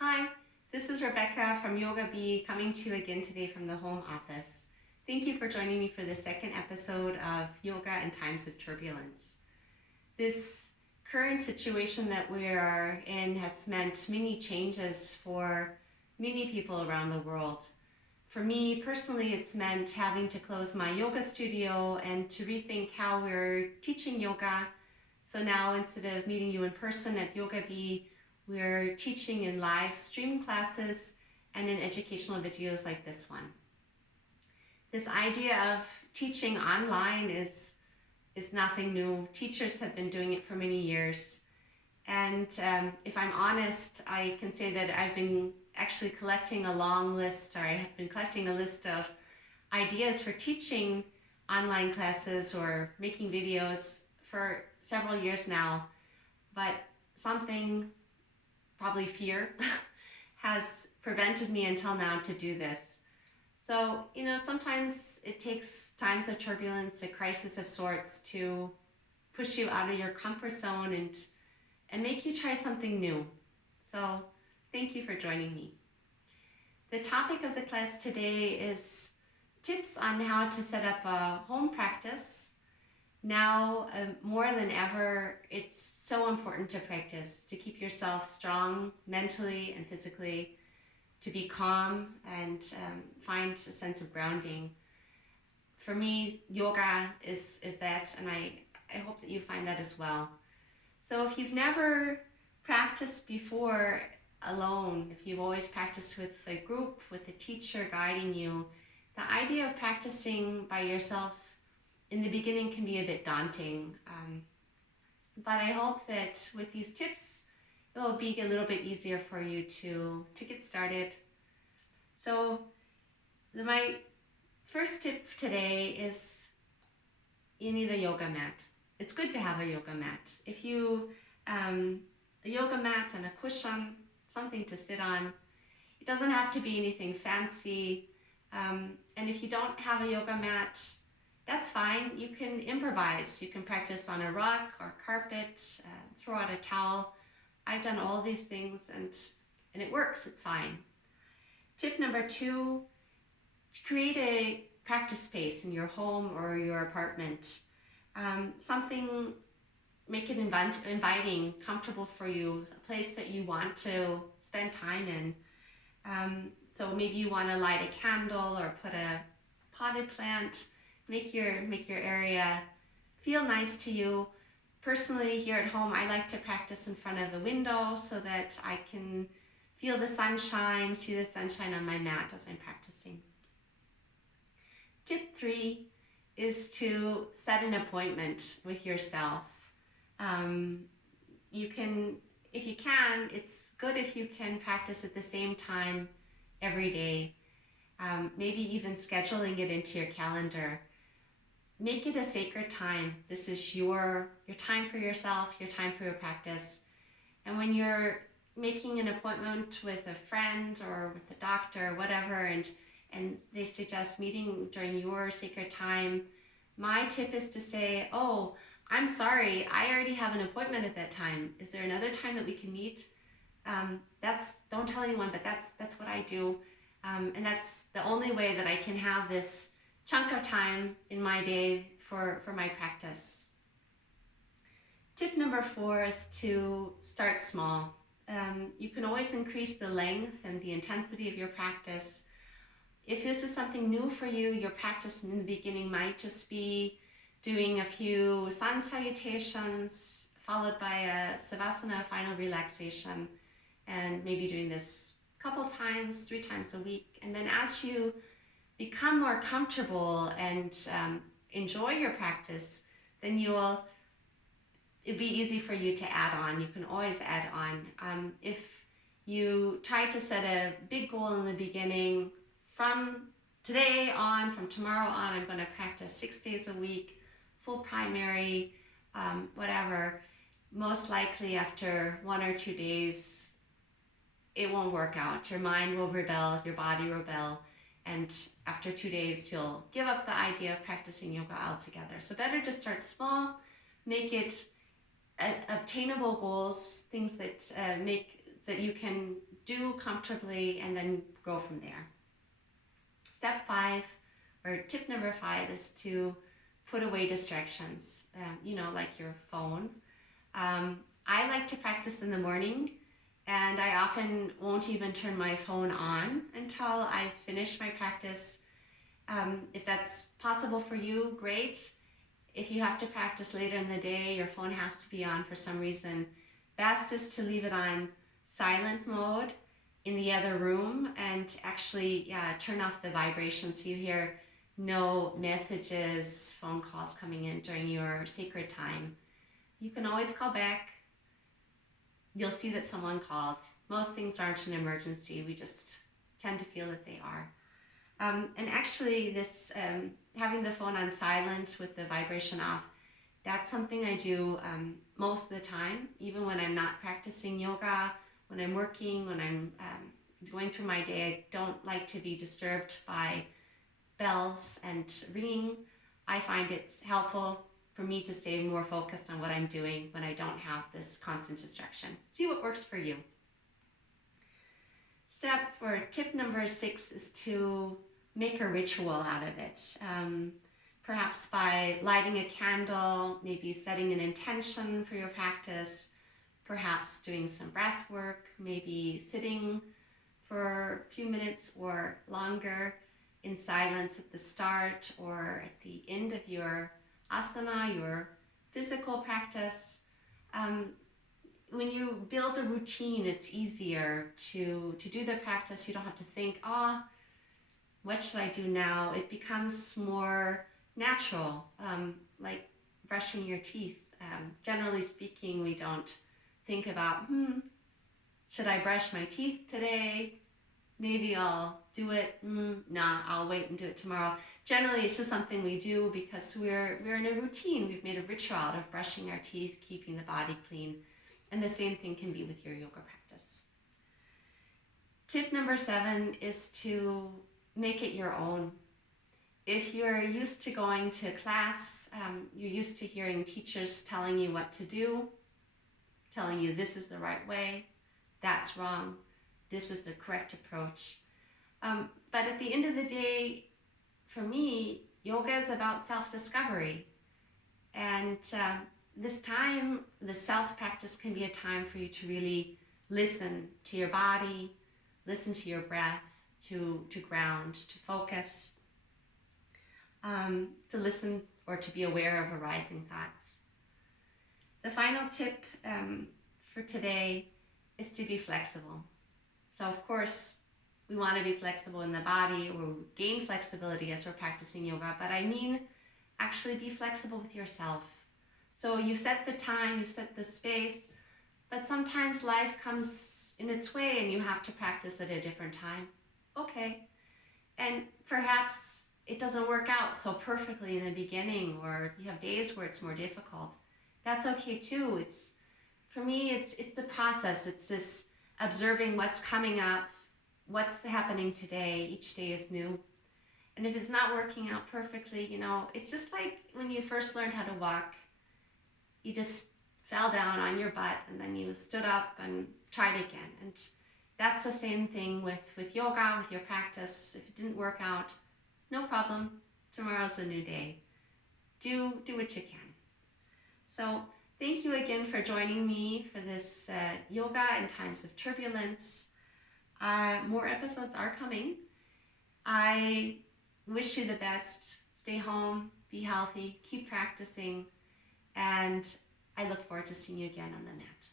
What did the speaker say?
Hi, this is Rebecca from YogaBee coming to you again today from the home office. Thank you for joining me for the second episode of Yoga in Times of Turbulence. This current situation that we are in has meant many changes for many people around the world. For me personally, it's meant having to close my yoga studio and to rethink how we're teaching yoga. So now instead of meeting you in person at YogaBee, we're teaching in live stream classes and in educational videos like this one. This idea of teaching online is nothing new. Teachers have been doing it for many years. And if I'm honest, I can say that I've been actually collecting a long list, or I have been collecting a list of ideas for teaching online classes or making videos for several years now. But something, probably fear, has prevented me until now to do this. So, sometimes it takes times of turbulence, a crisis of sorts, to push you out of your comfort zone and make you try something new. So, thank you for joining me. The topic of the class today is tips on how to set up a home practice. Now, more than ever, it's so important to practice, to keep yourself strong mentally and physically, to be calm and find a sense of grounding. For me, yoga is that, and I hope that you find that as well. So if you've never practiced before alone, if you've always practiced with a group, with a teacher guiding you, the idea of practicing by yourself in the beginning can be a bit daunting. But I hope that with these tips, it will be a little bit easier for you to get started. So my first tip today is you need a yoga mat. It's good to have a yoga mat. If you, a yoga mat and a cushion, something to sit on. It doesn't have to be anything fancy. And if you don't have a yoga mat, that's fine. You can improvise. You can practice on a rug or carpet, throw out a towel. I've done all these things and it works. It's fine. Tip number 2, create a practice space in your home or your apartment. Make it inviting, comfortable for you, a place that you want to spend time in. So maybe you want to light a candle or put a potted plant. Make your area feel nice to you. Personally, here at home, I like to practice in front of the window so that I can feel the sunshine, see the sunshine on my mat as I'm practicing. Tip 3 is to set an appointment with yourself. If you can, it's good if you can practice at the same time every day. Maybe even scheduling it into your calendar. Make it a sacred time. This is your time for yourself, your time for your practice. And when you're making an appointment with a friend or with a doctor or whatever, and they suggest meeting during your sacred time, my tip is to say, oh, I'm sorry, I already have an appointment at that time. Is there another time that we can meet? Don't tell anyone, but that's what I do. And that's the only way that I can have this chunk of time in my day for my practice. Tip number 4 is to start small. You can always increase the length and the intensity of your practice. If this is something new for you, your practice in the beginning might just be doing a few sun salutations, followed by a savasana, final relaxation, and maybe doing this a couple times, 3 times a week. And then as you become more comfortable and enjoy your practice, then it'll be easy for you to add on. You can always add on. If you try to set a big goal in the beginning, from today on, from tomorrow on, I'm going to practice 6 days a week, full primary, whatever, most likely after 1 or 2 days, it won't work out. Your mind will rebel, your body will rebel, and after 2 days, you'll give up the idea of practicing yoga altogether. So better to start small, make it obtainable goals, things that make that you can do comfortably and then go from there. Step 5, or tip number 5, is to put away distractions, like your phone. I like to practice in the morning, and I often won't even turn my phone on until I finish my practice. If that's possible for you, great. If you have to practice later in the day, your phone has to be on for some reason, best is to leave it on silent mode in the other room and actually turn off the vibration so you hear no messages, phone calls coming in during your sacred time. You can always call back. You'll see that someone called. Most things aren't an emergency. We just tend to feel that they are. And actually this having the phone on silent with the vibration off, that's something I do most of the time, even when I'm not practicing yoga, when I'm working, when I'm going through my day. I don't like to be disturbed by bells and ringing. I find it's helpful for me to stay more focused on what I'm doing when I don't have this constant distraction. See what works for you. Tip number 6 is to make a ritual out of it. Perhaps by lighting a candle, maybe setting an intention for your practice, perhaps doing some breath work, maybe sitting for a few minutes or longer in silence at the start or at the end of your asana, your physical practice. When you build a routine, it's easier to do the practice. You don't have to think, what should I do now? It becomes more natural, like brushing your teeth. Generally speaking, we don't think about, should I brush my teeth today? Maybe I'll do it. Nah, I'll wait and do it tomorrow. Generally, it's just something we do because we're in a routine. We've made a ritual out of brushing our teeth, keeping the body clean. And the same thing can be with your yoga practice. Tip number 7 is to make it your own. If you're used to going to class, you're used to hearing teachers telling you what to do, telling you this is the right way, that's wrong, this is the correct approach. But at the end of the day, for me, yoga is about self-discovery. And this time, the self-practice can be a time for you to really listen to your body, listen to your breath, to ground, to focus, to listen or to be aware of arising thoughts. The final tip for today is to be flexible. So of course, we want to be flexible in the body or gain flexibility as we're practicing yoga, but I mean actually be flexible with yourself. So you set the time, you set the space, but sometimes life comes in its way and you have to practice at a different time. Okay. And perhaps it doesn't work out so perfectly in the beginning, or you have days where it's more difficult. That's okay too. For me, it's the process. It's this observing what's coming up, what's happening today. Each day is new. And if it's not working out perfectly, it's just like when you first learned how to walk. You just fell down on your butt and then you stood up and tried again. And that's the same thing with yoga, with your practice. If it didn't work out, no problem. Tomorrow's a new day. Do what you can. So thank you again for joining me for this yoga in times of turbulence. More episodes are coming. I wish you the best. Stay home, be healthy, keep practicing, and I look forward to seeing you again on the mat.